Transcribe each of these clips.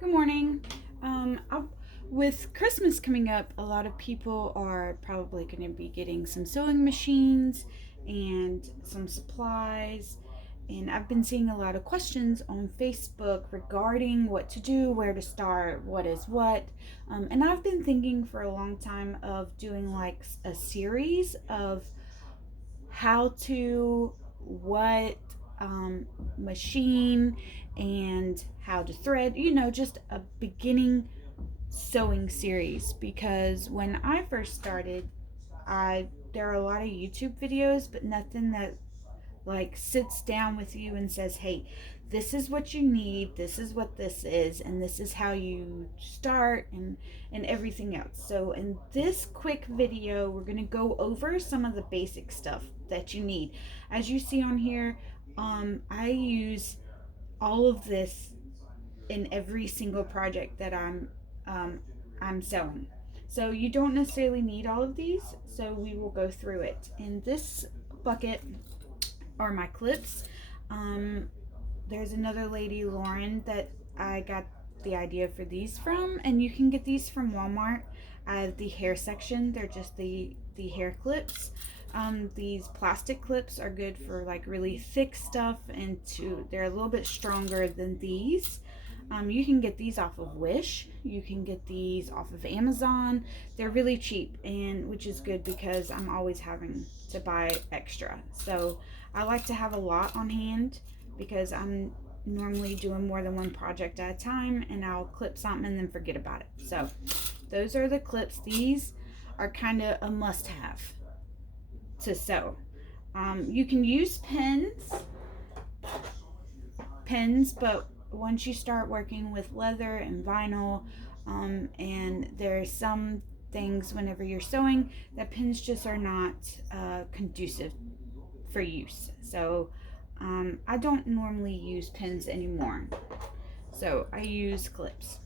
Good morning. With Christmas coming up, a lot of people are probably going to be getting some sewing machines and some supplies. And I've been seeing a lot of questions on Facebook regarding what to do, where to start, what is what. And I've been thinking for a long time of doing like a series of how to, what machine, and how to thread, just a beginning sewing series. Because when I first started, I there are a lot of YouTube videos, but nothing that like sits down with you and says, hey, this is what you need, this is what this is, and this is how you start, and everything else. So in this quick video, we're going to go over some of the basic stuff that you need. As you see on here, I use all of this in every single project that I'm sewing. So you don't necessarily need all of these, so we will go through it. In this bucket are my clips. There's another lady, Lauren, that I got the idea for these from, and you can get these from Walmart. I have the hair section. They're just the hair clips. These plastic clips are good for like really thick stuff, and they're a little bit stronger than these. You can get these off of Wish. You can get these off of Amazon. They're really cheap, and which is good because I'm always having to buy extra. So I like to have a lot on hand because I'm normally doing more than one project at a time, and I'll clip something and then forget about it. So those are the clips. These are kind of a must-have to sew. You can use pins, but once you start working with leather and vinyl, and there's some things whenever you're sewing that pins just are not conducive for use. So I don't normally use pins anymore, so I use clips.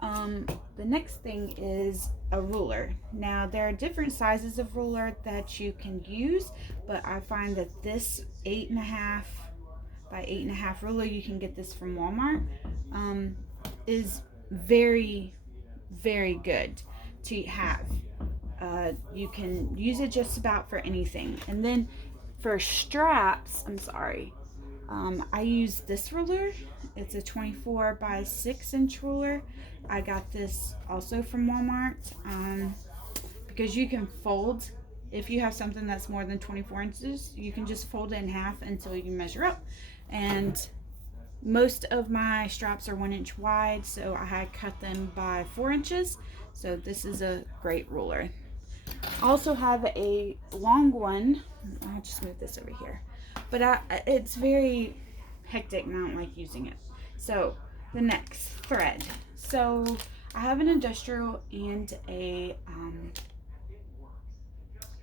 The next thing is a ruler. Now there are different sizes of ruler that you can use, but I find that this 8.5 by 8.5 ruler, you can get this from Walmart, is very, very good to have. You can use it just about for anything. And then for straps, I use this ruler. It's a 24 by 6 inch ruler. I got this also from Walmart, because you can fold. If you have something that's more than 24 inches, you can just fold it in half until you measure up. And most of my straps are 1 inch wide, so I had cut them by 4 inches. So this is a great ruler. I also have a long one. I'll just move this over here. But it's very hectic and I don't like using it. So the next, thread. So I have an industrial and a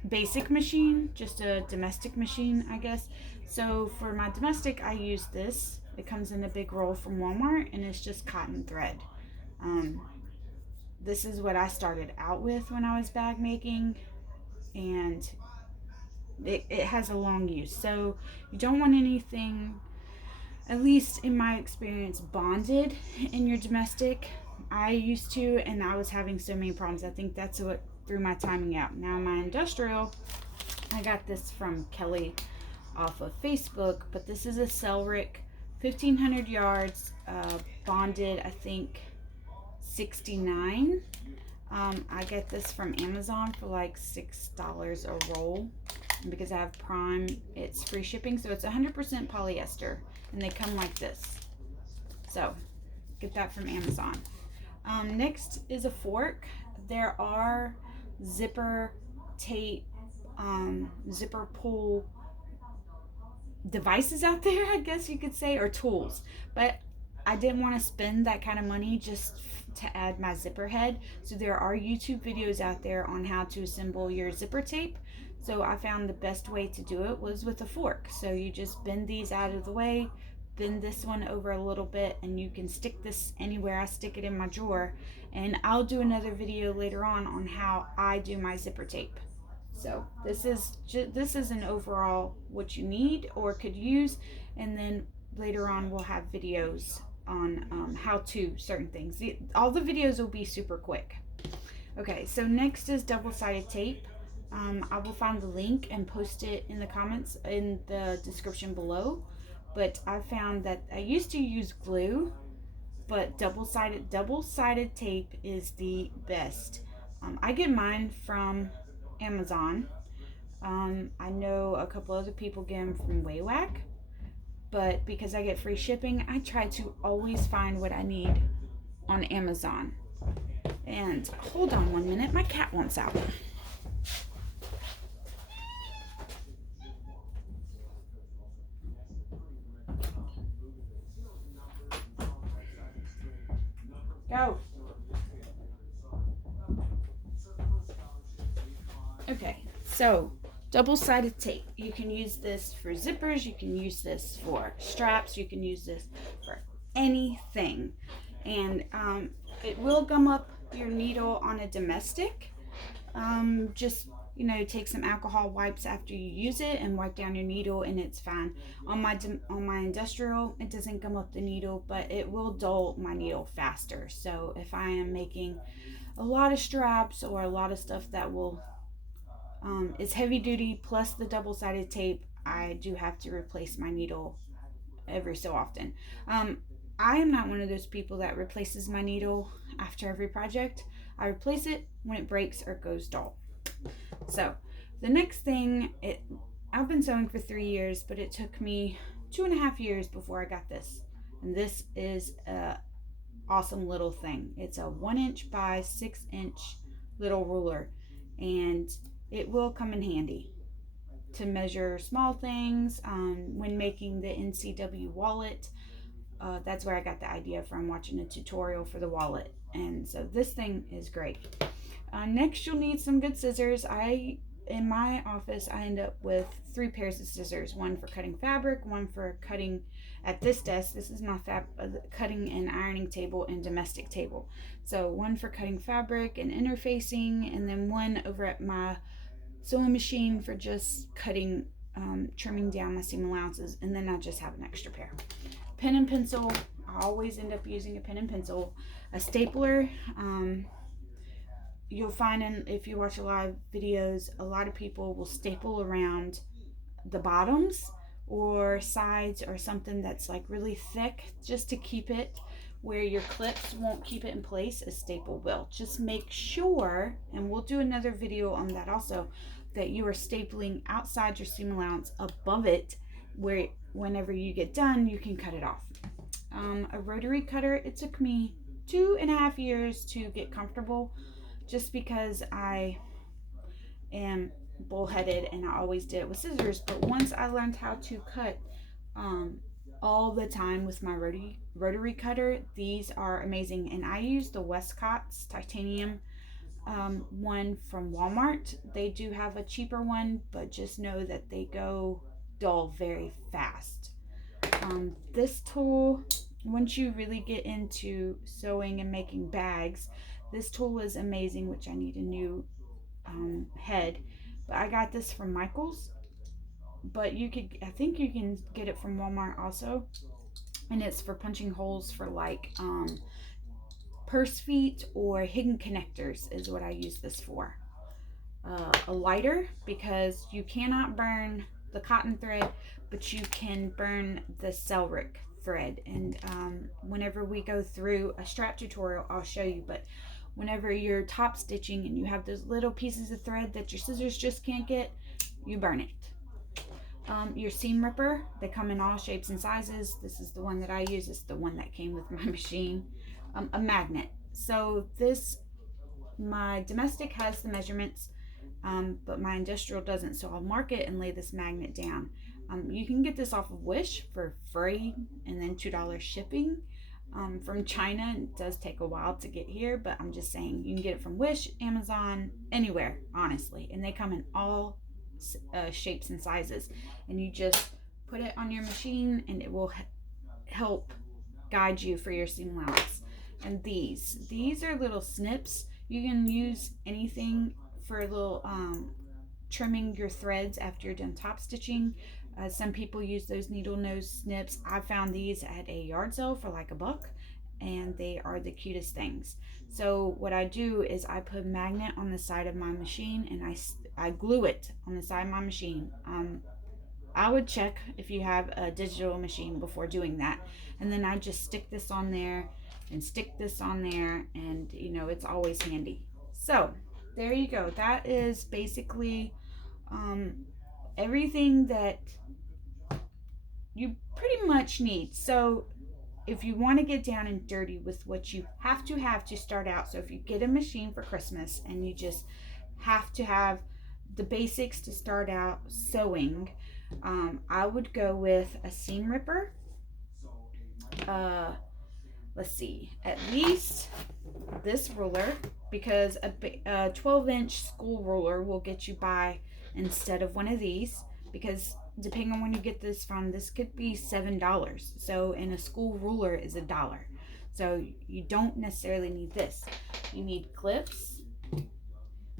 basic machine, just a domestic machine, I guess. So for my domestic, I use this. It comes in a big roll from Walmart, and it's just cotton thread. This is what I started out with when I was bag making, and it has a long use. So you don't want anything, at least in my experience, bonded in your domestic. I used to, and I was having so many problems. I think that's what threw my timing out. Now my industrial, I got this from Kelly off of Facebook, but this is a Selrick 1500 yards, bonded, I think 69. I get this from Amazon for like $6 a roll, and because I have Prime, it's free shipping. So it's 100% polyester, and they come like this. So get that from Amazon. Next is a fork. There are zipper tape, zipper pull devices out there, I guess you could say, or tools, but I didn't want to spend that kind of money just to add my zipper head. So there are YouTube videos out there on how to assemble your zipper tape. So I found the best way to do it was with a fork. So you just bend these out of the way, bend this one over a little bit, and you can stick this anywhere. I stick it in my drawer, and I'll do another video later on how I do my zipper tape. So this is an overall what you need or could use, and then later on we'll have videos on how to certain things. All the videos will be super quick. Okay, so next is double-sided tape. I will find the link and post it in the comments in the description below. But I found that I used to use glue, but double-sided tape is the best. I get mine from Amazon. I know a couple other people get them from Waywack, but because I get free shipping, I try to always find what I need on Amazon. And hold on 1 minute, my cat wants out. Go. Okay, so double-sided tape. You can use this for zippers, you can use this for straps, you can use this for anything. And it will gum up your needle on a domestic. Just, you know, take some alcohol wipes after you use it and wipe down your needle and it's fine. On my industrial, it doesn't gum up the needle, but it will dull my needle faster. So if I am making a lot of straps or a lot of stuff that will it's heavy duty plus the double-sided tape, I do have to replace my needle every so often. I am not one of those people that replaces my needle after every project. I replace it when it breaks or goes dull. So the next thing, I've been sewing for 3 years, but it took me 2.5 years before I got this. And this is a awesome little thing. It's a 1" by 6" little ruler, and it will come in handy to measure small things. When making the NCW wallet, that's where I got the idea from, watching a tutorial for the wallet. And so this thing is great. Next, you'll need some good scissors. In my office, I end up with 3 pairs of scissors, one for cutting fabric, one for cutting at this desk. This is my cutting and ironing table and domestic table. So one for cutting fabric and interfacing, and then one over at my sewing machine for just cutting, trimming down my seam allowances, and then I just have an extra pair. Pen and pencil, I always end up using a pen and pencil. A stapler, you'll find if you watch a lot of videos, a lot of people will staple around the bottoms or sides or something that's like really thick just to keep it where your clips won't keep it in place. A staple will. Just make sure, and we'll do another video on that also, that you are stapling outside your seam allowance above it, where whenever you get done you can cut it off. A rotary cutter, it took me 2.5 years to get comfortable, just because I am bullheaded and I always did it with scissors. But once I learned how to cut all the time with my rotary cutter, these are amazing. And I use the Westcott's titanium one from Walmart. They do have a cheaper one, but just know that they go dull very fast. This tool, once you really get into sewing and making bags, this tool is amazing, which I need a new head. But I got this from Michael's, but I think you can get it from Walmart also. And it's for punching holes for like purse feet or hidden connectors is what I use this for. A lighter, because you cannot burn the cotton thread, but you can burn the Selric thread. And whenever we go through a strap tutorial, I'll show you. But whenever you're top stitching and you have those little pieces of thread that your scissors just can't get, you burn it. Your seam ripper, they come in all shapes and sizes. This is the one that I use. It's the one that came with my machine. A magnet. So my domestic has the measurements, but my industrial doesn't. So I'll mark it and lay this magnet down. You can get this off of Wish for free and then $2 shipping. From China, it does take a while to get here, but I'm just saying you can get it from Wish, Amazon, anywhere, honestly. And they come in all shapes and sizes. And you just put it on your machine and it will help guide you for your seam allowance. And these are little snips. You can use anything for a little trimming your threads after you're done top stitching. Some people use those needle nose snips. I found these at a yard sale for like $1, and they are the cutest things. So what I do is I put a magnet on the side of my machine, and I glue it on the side of my machine. I would check if you have a digital machine before doing that, and then I just stick this on there and stick this on there, and it's always handy. So there you go. That is basically everything that you pretty much need. So if you want to get down and dirty with what you have to start out, so if you get a machine for Christmas and you just have to have the basics to start out sewing, I would go with a seam ripper. Let's see, at least this ruler, because a 12-inch school ruler will get you by instead of one of these, because depending on when you get this from, this could be $7. So, and a school ruler is $1. So you don't necessarily need this. You need clips,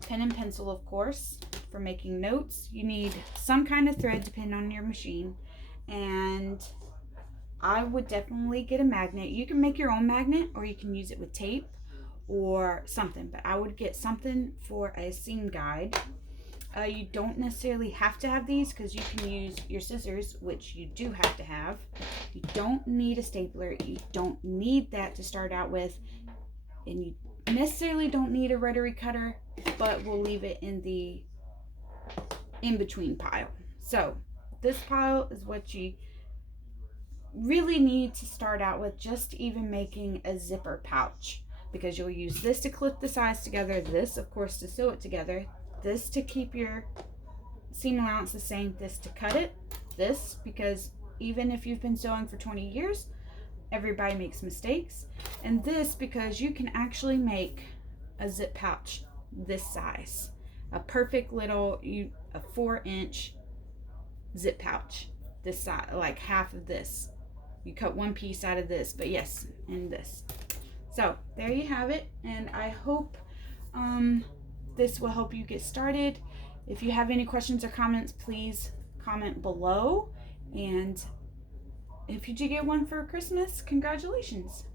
pen and pencil, of course, for making notes. You need some kind of thread depending on your machine, and I would definitely get a magnet. You can make your own magnet, or you can use it with tape or something, but I would get something for a seam guide. You don't necessarily have to have these, because you can use your scissors, which you do have to have. You don't need a stapler. You don't need that to start out with, and you necessarily don't need a rotary cutter, but we'll leave it in the in-between pile. So this pile is what you really need to start out with, just even making a zipper pouch, because you'll use this to clip the sides together, this of course to sew it together, this to keep your seam allowance the same, this to cut it, this because even if you've been sewing for 20 years, everybody makes mistakes, and this because you can actually make a zip pouch this size, a perfect little a 4-inch zip pouch this size, like half of this. You cut one piece out of this, but yes, and this. So there you have it, and I hope this will help you get started. If you have any questions or comments, please comment below, and if you do get one for Christmas, congratulations.